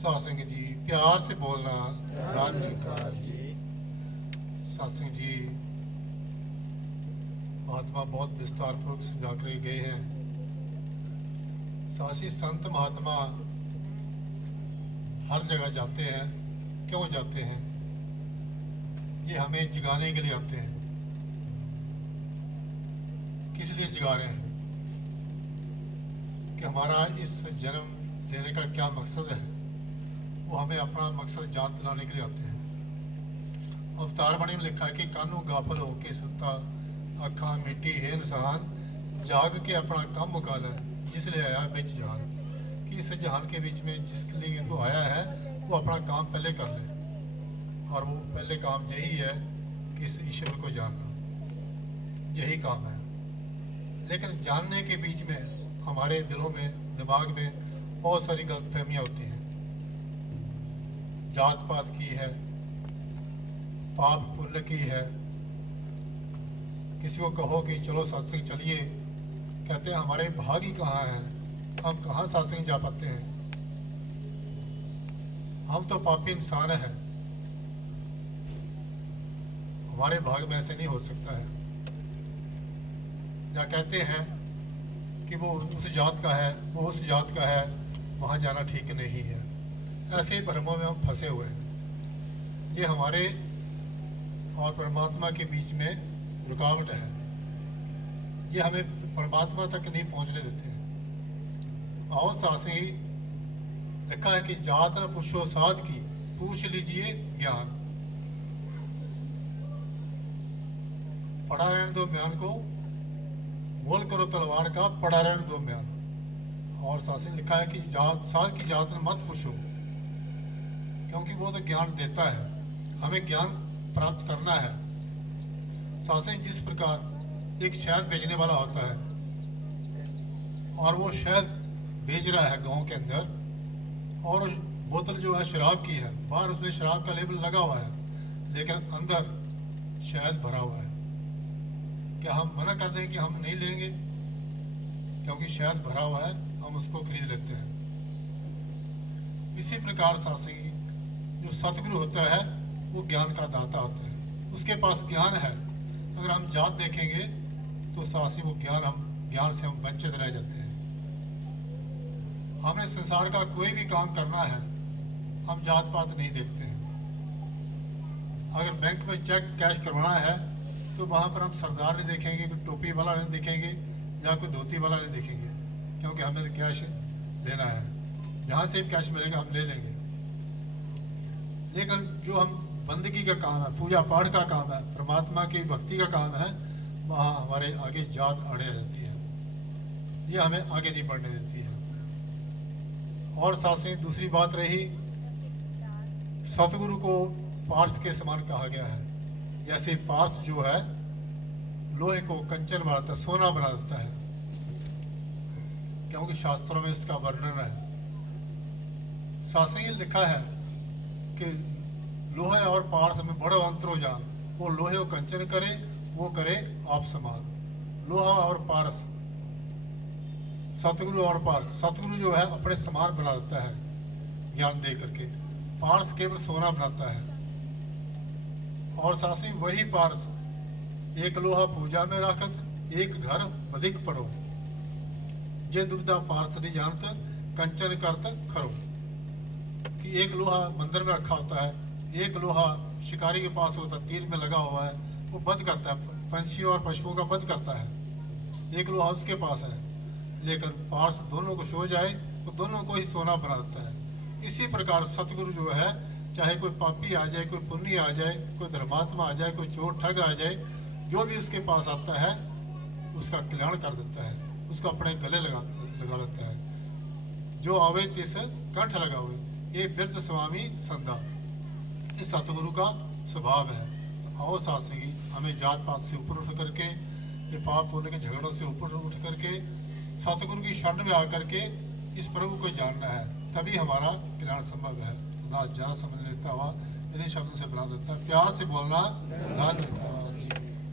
सत्संग जी, प्यार से बोलना। धन्यवाद जी। सत्संग जी महात्मा बहुत विस्तार पूर्वक समझा कर गए हैं। सासी संत महात्मा हर जगह जाते हैं। क्यों जाते हैं? ये हमें जगाने के लिए आते हैं। किस लिए जगा रहे हैं? कि हमारा इस जन्म लेने का क्या मकसद है, वो हमें अपना मकसद याद दिलाने के लिए आते हैं। अवतार बाणी में लिखा है कि कानू गाफल होके सुता, अखा मिट्टी है इंसान, जाग के अपना काम मुका ले, जिसलिए आया बिच जहान। कि इस जहान के बीच में जिसके लिए वो आया है वो अपना काम पहले कर ले, और वो पहले काम यही है कि इस ईश्वर को जानना, यही काम है। लेकिन जानने के बीच में हमारे दिलों में, दिमाग में बहुत सारी गलतफहमियाँ होती हैं। जात पात की है, पाप पुण्य की है। किसी को कहो कि चलो सत्संग चलिए, कहते हैं हमारे भाग ही कहाँ है, हम कहाँ सत्संग जा पाते हैं, हम तो पापी इंसान हैं, हमारे भाग में ऐसे नहीं हो सकता है। या कहते हैं कि वो उस जात का है, वो उस जात का है, वहाँ जाना ठीक नहीं है। ऐसे ही भ्रमों में हम फंसे हुए हैं। ये हमारे और परमात्मा के बीच में रुकावट है। ये हमें परमात्मा तक नहीं पहुंचने देते हैं। तो आओ सासी, लिखा है कि जात न पूछो साध की, पूछ लीजिए ज्ञान। पढ़ा रहने दो म्यान को, मोल करो तलवार का, पढ़ा रहने दो म्यान। और सासी लिखा है कि जात साध की जात न मत पूछो, क्योंकि वो तो ज्ञान देता है, हमें ज्ञान प्राप्त करना है। सासे जिस प्रकार एक शहद बेचने वाला होता है और वो शहद बेच रहा है गांव के अंदर, और बोतल जो है शराब की है, बाहर उसमें शराब का लेबल लगा हुआ है, लेकिन अंदर शहद भरा हुआ है। क्या हम मना कर दें कि हम नहीं लेंगे क्योंकि शहद भरा हुआ है, हम उसको खरीद लेते हैं। इसी प्रकार सासी जो सतगुरु होता है वो ज्ञान का दाता होता है, उसके पास ज्ञान है। अगर हम जात देखेंगे तो सासी वो ज्ञान से हम वंचित रह जाते हैं। हमने संसार का कोई भी काम करना है, हम जात पात नहीं देखते हैं। अगर बैंक में चेक कैश करवाना है तो वहाँ पर हम सरदार नहीं देखेंगे, कोई टोपी वाला नहीं देखेंगे, या कोई धोती वाला नहीं देखेंगे, क्योंकि हमें तो कैश लेना है। जहाँ से भी कैश मिलेगा हम ले लेंगे। लेकिन जो हम बंदगी का काम है, पूजा पाठ का काम है, परमात्मा की भक्ति का काम है, वहाँ हमारे आगे जात अड़े रहती है, ये हमें आगे नहीं बढ़ने देती है। और साथ से दूसरी बात रही, सतगुरु को पार्स के समान कहा गया है। जैसे पार्स जो है लोहे को कंचन बनाता है, सोना बना देता है, क्योंकि शास्त्रों में इसका वर्णन है। शास्त्र लिखा है कि लोहे और पारस में बड़ो अंतर हो जान, वो लोहे को कंचन करे, वो करे आप समान। लोहा और पारस, सतगुरु और पारस, सतगुरु जो है अपने समान बना देता है ज्ञान दे करके, पारस केवल सोना बनाता है। और सासी वही पारस, एक लोहा पूजा में रखत, एक घर अधिक पड़ो, जे दुबदा पारस नहीं जानता, कंचन करता खरो। कि एक लोहा मंदिर में रखा होता है, एक लोहा शिकारी के पास होता है, तीर में लगा हुआ है, वो बंद करता है, पंछी और पशुओं का बंद करता है, एक लोहा उसके पास है। लेकिन पार्स दोनों को सो जाए तो दोनों को ही सोना बना देता है। इसी प्रकार सतगुरु जो है, चाहे कोई पापी आ जाए, कोई पुण्य आ जाए, कोई धर्मात्मा आ जाए, कोई चोर ठग आ जाए, जो भी उसके पास आता है उसका कल्याण कर देता है, उसको अपने गले लगा लेता है। जो आवे तिस कंठ लगावे, ये वृद्ध स्वामी संदा, ये सतगुरु का स्वभाव है। तो आओ साथी, हमें जात पात से ऊपर उठ करके, ये पाप पुण्य के झगड़ों से ऊपर उठ करके सतगुरु की शरण में आकर के इस प्रभु को जानना है, तभी हमारा कल्याण संभव है। तो दास जहाँ समझ लेता हुआ इन्हीं शब्दों से बना देता है, प्यार से बोलना। धन्यवाद।